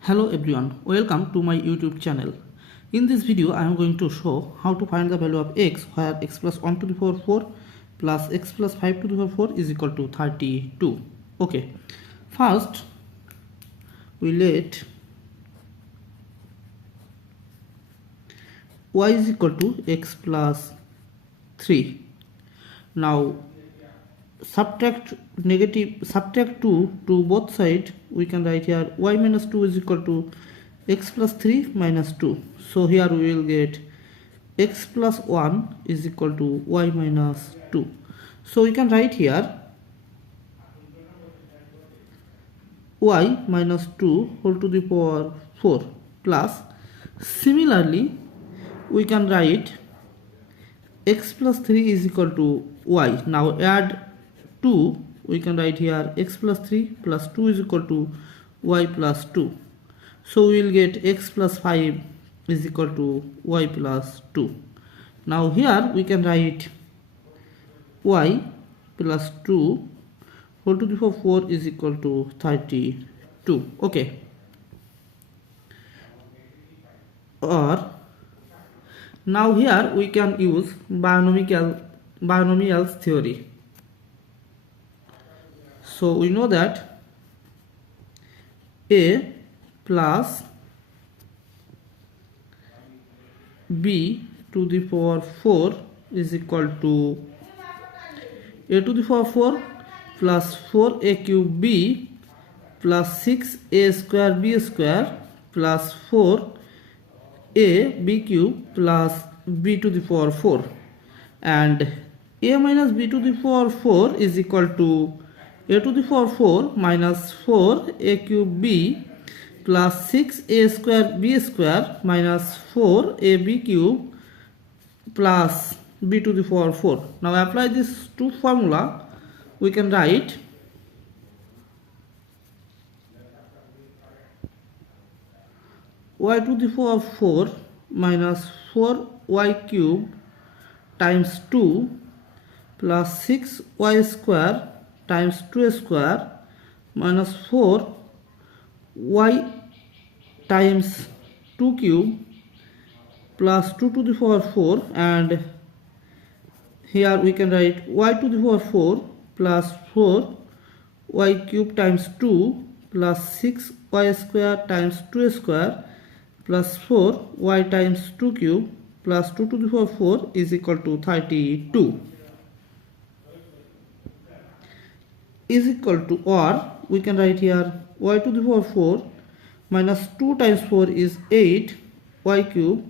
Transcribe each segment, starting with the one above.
Hello everyone, welcome to my YouTube channel. In this video I am going to show how to find the value of x where x plus 1 to the power 4 plus x plus 5 to the power 4 is equal to 32. Okay, first we let y is equal to x plus 3. Now subtract 2 to both sides. We can write here y minus 2 is equal to x plus 3 minus 2. So here we will get x plus 1 is equal to y minus 2. So we can write here y minus 2 whole to the power 4 plus, similarly we can write x plus 3 is equal to y. Now add 2, we can write here x plus 3 plus 2 is equal to y plus 2. So we will get x plus 5 is equal to y plus 2. Now here we can write y plus 2 whole to the power 4 is equal to 32. Okay. Or now here we can use binomials theory. So we know that a plus b to the power 4 is equal to a to the power 4 plus 4a cube b plus 6a square b square plus 4a b cube plus b to the power 4, and a minus b to the power 4 is equal to a to the power 4 minus 4a cube b plus 6a square b square minus 4ab cube plus b to the power 4. Now apply this two formula. We can write y to the power 4 minus 4y cube times 2 plus 6y square times 2 square minus 4y times 2 cube plus 2 to the power 4, and here we can write y to the power 4 plus 4y cube times 2 plus 6y square times 2 square plus 4y times 2 cube plus 2 to the power 4 is equal to 32 is equal to, or we can write here y to the power 4 minus 2 times 4 is 8 y cube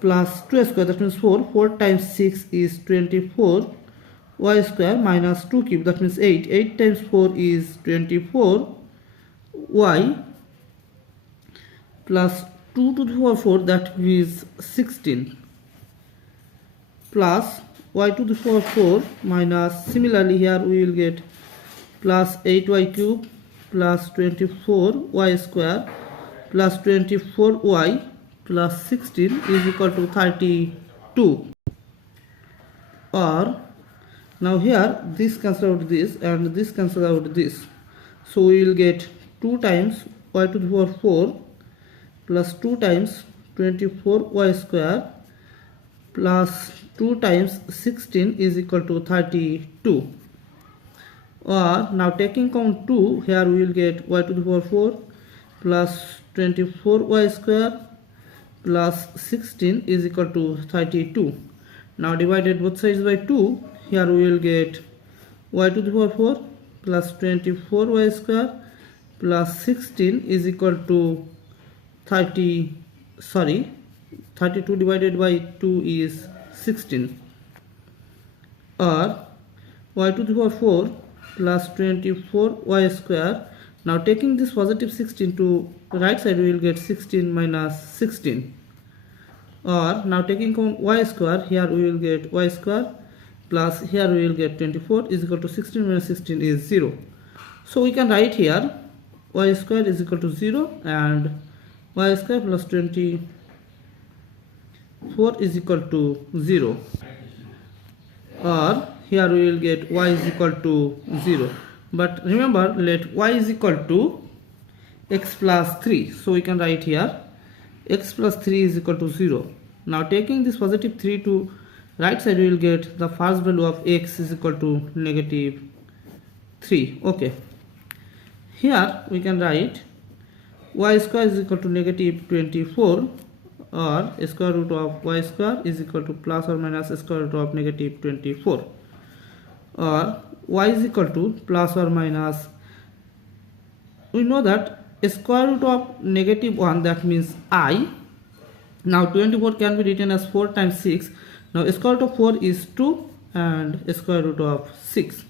plus 2 square, that means 4 times 6 is 24 y square minus 2 cube, that means 8 times 4 is 24 y plus 2 to the power 4, that is 16, plus y to the power 4 minus, similarly here we will get plus 8y cube plus 24y square plus 24y plus 16 is equal to 32. Or now here this cancel out this and this cancel out this, so we will get 2 times y to the power 4 plus 2 times 24y square plus 2 times 16 is equal to 32. Or now taking count 2, here we will get y to the power 4 plus 24y square plus 16 is equal to 32. Now divided both sides by 2, here we will get y to the power 4 plus 24y square plus 16 is equal to 32 divided by 2 is 16. Or y to the power 4 plus 24y square. Now taking this positive 16 to right side, we will get 16 minus 16. Or now taking count y square, here we will get y square plus here we will get 24 is equal to 16 minus 16 is 0. So we can write here y square is equal to 0 and y square plus 24 is equal to 0. Or here we will get y is equal to 0. But remember, let y is equal to x plus 3. So we can write here x plus 3 is equal to 0. Now taking this positive 3 to right side, we will get the first value of x is equal to negative 3. Okay. Here we can write y square is equal to negative 24, or square root of y square is equal to plus or minus square root of negative 24, or y is equal to plus or minus, we know that square root of negative 1, that means I. Now 24 can be written as 4 times 6. Now square root of 4 is 2 and square root of 6,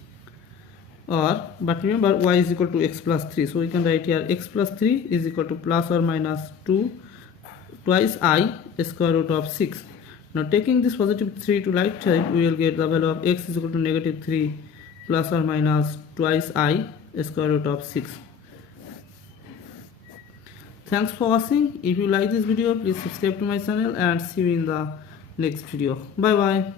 or but remember y is equal to x plus 3, so we can write here x plus 3 is equal to plus or minus 2 twice I square root of 6. Now taking this positive 3 to right side, we will get the value of x is equal to negative 3 plus or minus twice I square root of 6. Thanks for watching. If you like this video, please subscribe to my channel and see you in the next video. Bye bye.